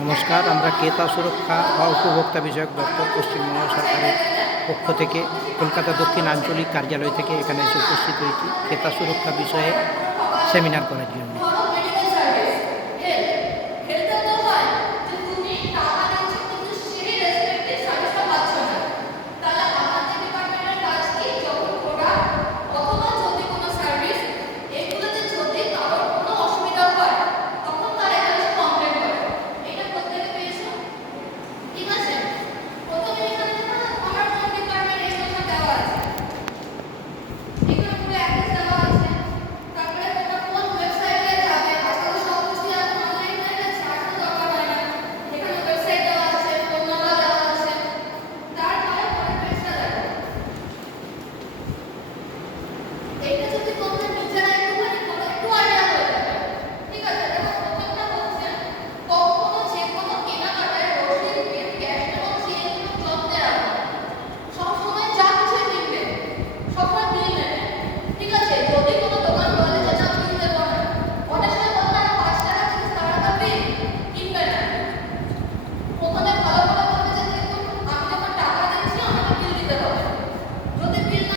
নমস্কার, আমরা ক্রেতা সুরক্ষা বা উপভোক্তা বিষয়ক দপ্তর পশ্চিমবঙ্গ সরকারের পক্ষ থেকে কলকাতা দক্ষিণ আঞ্চলিক কার্যালয় থেকে এখানে এসে উপস্থিত হয়েছি ক্রেতা সুরক্ষা বিষয়ে সেমিনার করার জন্য।